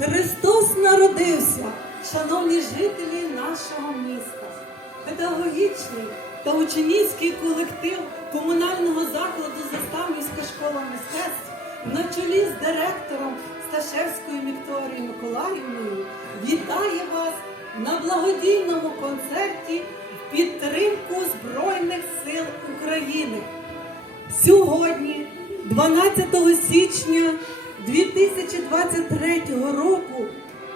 Христос народився, шановні жителі нашого міста. Педагогічний та учнівський колектив комунального закладу Заставлівська школа мистецтв на чолі з директором Сташевською Вікторією Миколаївною вітає вас на благодійному концерті в підтримку Збройних сил України. Сьогодні, 12 січня 2023 року,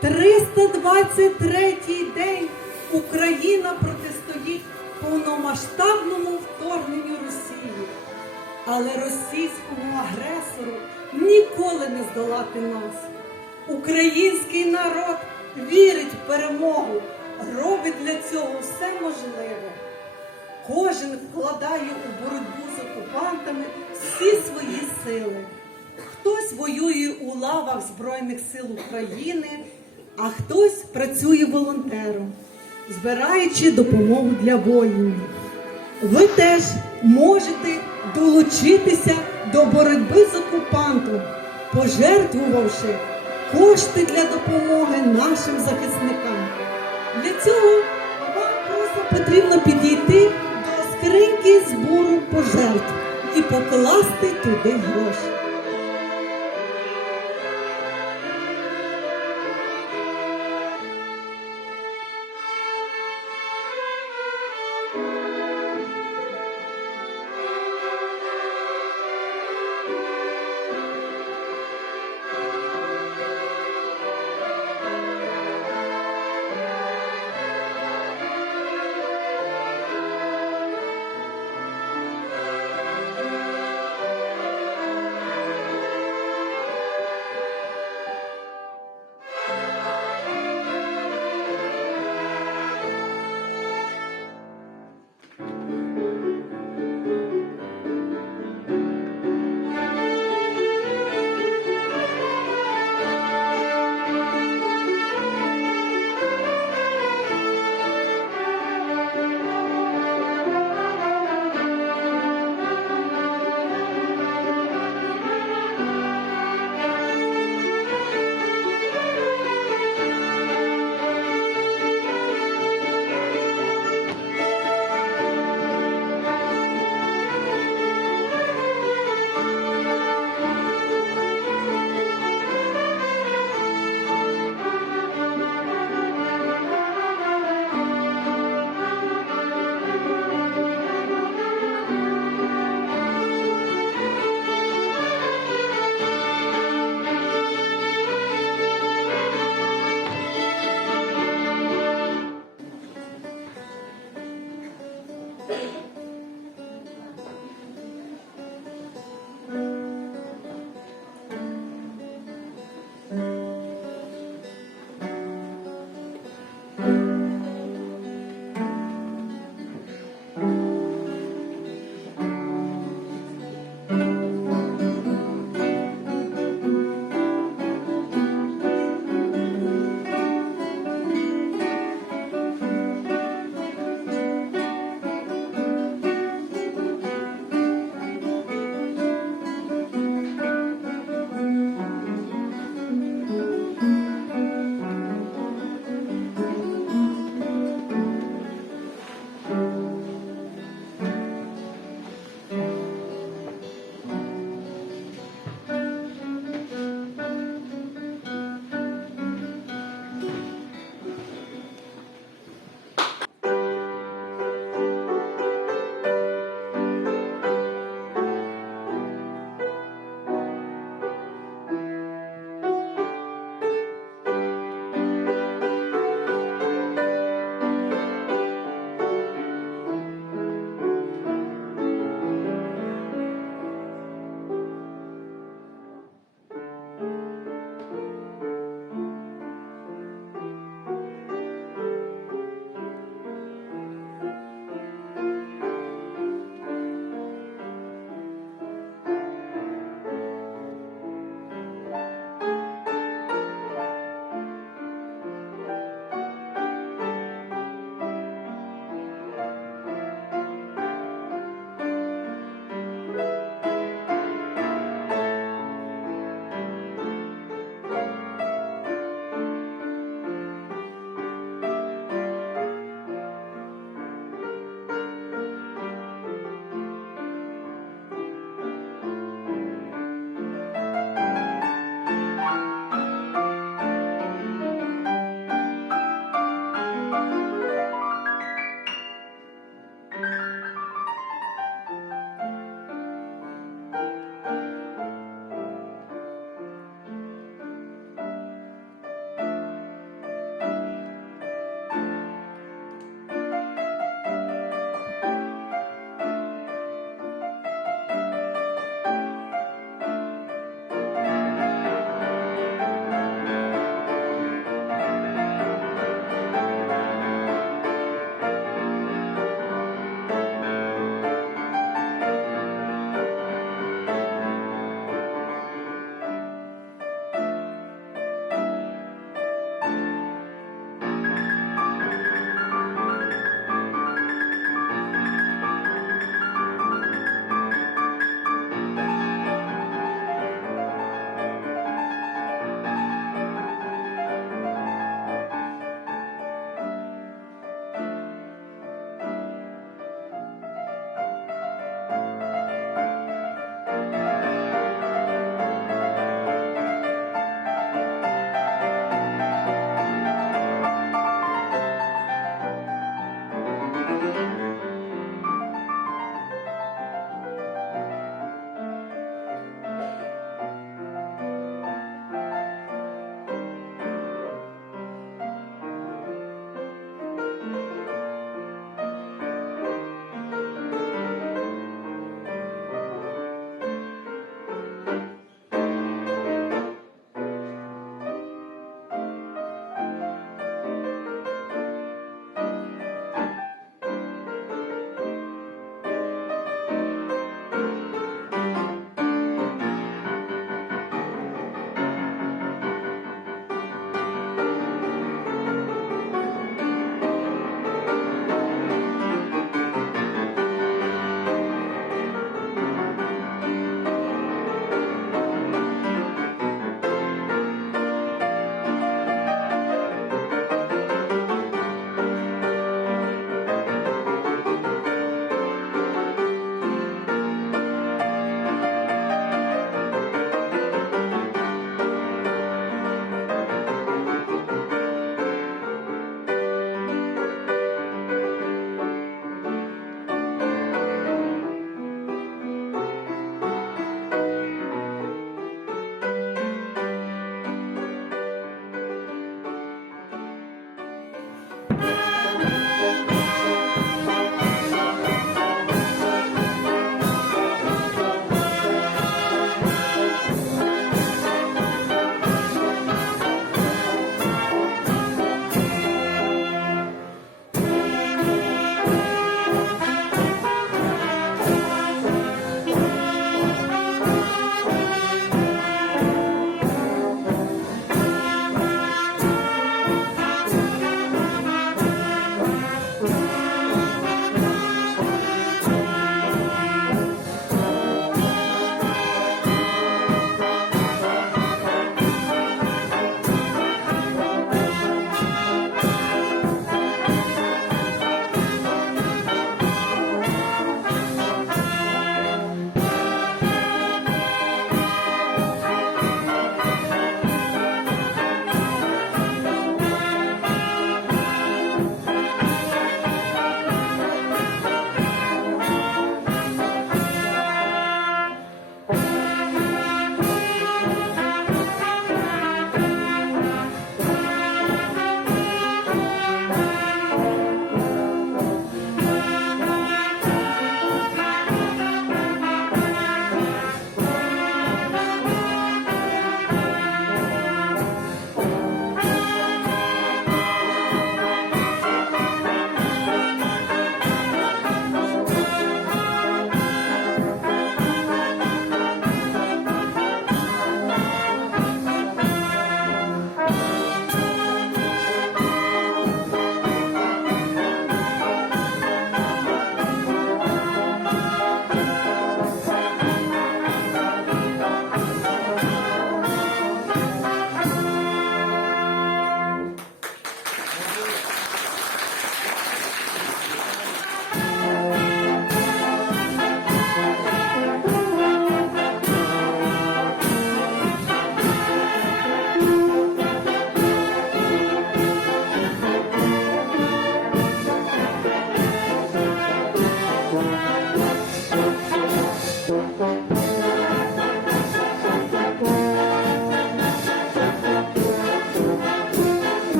323 день Україна протистоїть повномасштабному вторгненню Росії. Але російському агресору ніколи не здолати нас. Український народ вірить в перемогу, робить для цього все можливе. Кожен вкладає у боротьбу з окупантами всі свої сили. Хтось воює у лавах Збройних сил України, а хтось працює волонтером, збираючи допомогу для воїнів. Ви теж можете долучитися до боротьби з окупантом, пожертвувавши кошти для допомоги нашим захисникам. Для цього вам просто потрібно підійти до скриньки збору пожертв і покласти туди гроші.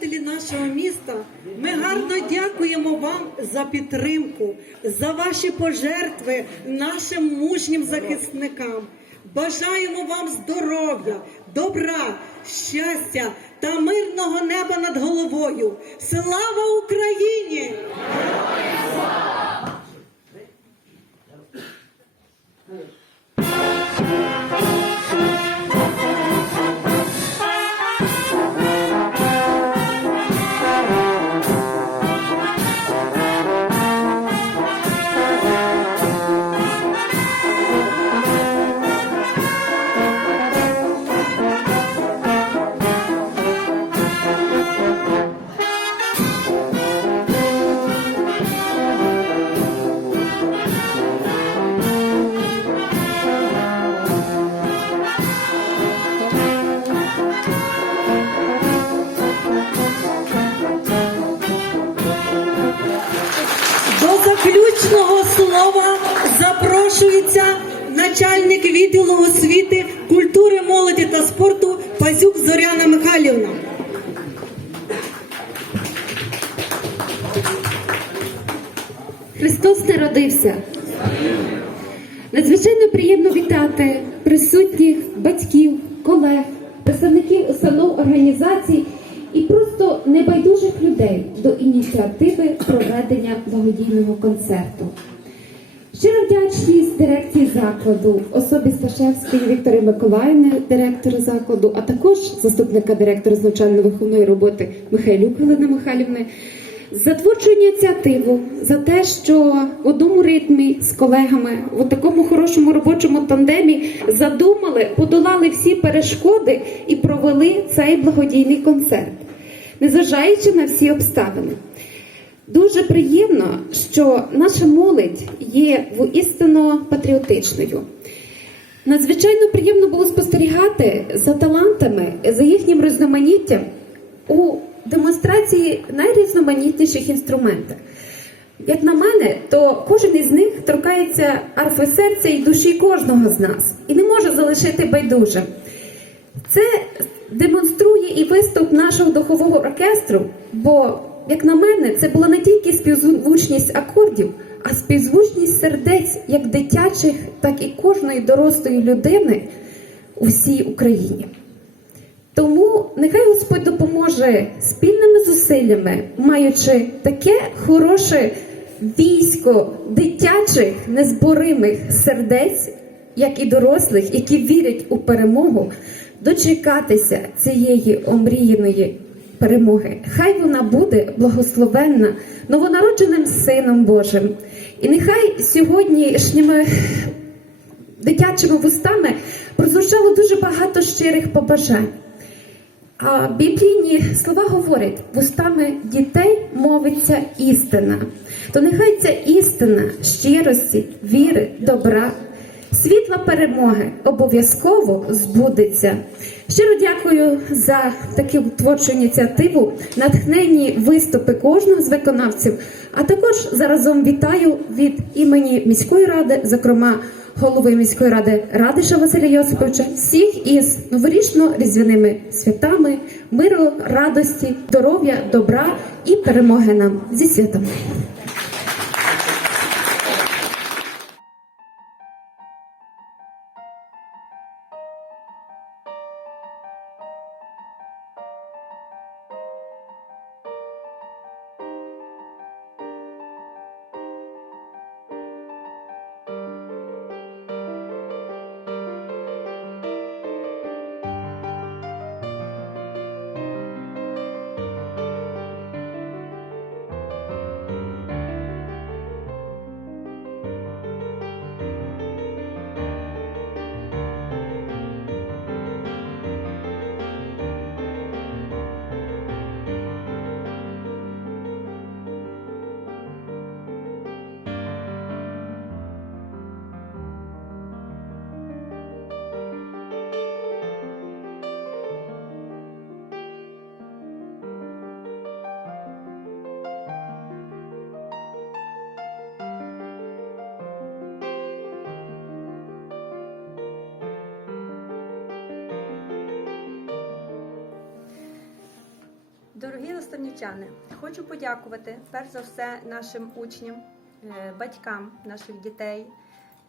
жителі нашого міста, ми гарно дякуємо вам за підтримку, за ваші пожертви нашим мужнім захисникам. Бажаємо вам здоров'я, добра, щастя та мирного неба над головою. Слава Україні! Героям слава! Заключного слова запрошується начальник відділу освіти, культури, молоді та спорту Пазюк Зоряна Михайлівна. Христос народився. Надзвичайно приємно вітати присутніх батьків, колег, представників установ організацій і просто небайдужих людей до ініціативи проведення благодійного концерту. Щира вдячність дирекції закладу, особі Сташевської Віктори Миколаївни, директора закладу, а також заступника директора з навчально-виховної роботи Михайлюк Галини Михайлівни за творчу ініціативу, за те, що в одному ритмі з колегами, в такому хорошому робочому тандемі задумали, подолали всі перешкоди і провели цей благодійний концерт, незважаючи на всі обставини. Дуже приємно, що наша молодь є воістину патріотичною. Надзвичайно приємно було спостерігати за талантами, за їхнім різноманіттям у демонстрації найрізноманітніших інструментів. Як на мене, то кожен із них торкається арфи серця і душі кожного з нас і не може залишити байдужим. Це демонструє і виступ нашого духового оркестру, бо, як на мене, це була не тільки співзвучність акордів, а співзвучність сердець як дитячих, так і кожної дорослої людини у всій Україні. Тому нехай Господь допоможе спільними зусиллями, маючи таке хороше військо дитячих незборимих сердець, як і дорослих, які вірять у перемогу, дочекатися цієї омріяної перемоги. Хай вона буде благословенна новонародженим Сином Божим. І нехай сьогоднішніми дитячими вустами прозвучало дуже багато щирих побажань. А біблійні слова говорять, вустами дітей мовиться істина. То нехай ця істина щирості, віри, добра, світла перемоги обов'язково збудеться. Щиро дякую за таку творчу ініціативу, натхненні виступи кожного з виконавців. А також заразом вітаю від імені міської ради, зокрема голови міської ради Радиша Василя Йосиповича, всіх із новорічно-різдвяними святами, миру, радості, здоров'я, добра і перемоги нам зі святом. Дорогі наставничани, хочу подякувати перш за все нашим учням, е, батькам наших дітей,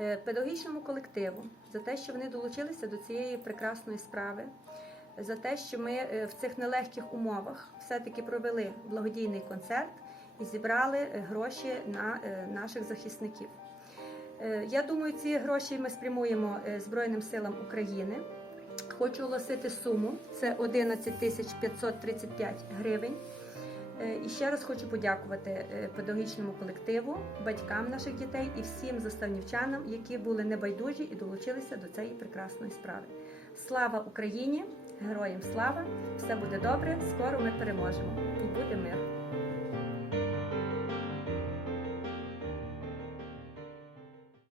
е, педагогічному колективу за те, що вони долучилися до цієї прекрасної справи, за те, що ми е, в цих нелегких умовах все-таки провели благодійний концерт і зібрали гроші на наших захисників. Я думаю, ці гроші ми спрямуємо Збройним силам України. Хочу оголосити суму це 11 тисяч 535 гривень. Е, І ще раз хочу подякувати е, педагогічному колективу, батькам наших дітей і всім заставнівчанам, які були небайдужі і долучилися до цієї прекрасної справи. Слава Україні! Героям слава! Все буде добре! Скоро ми переможемо і буде мир!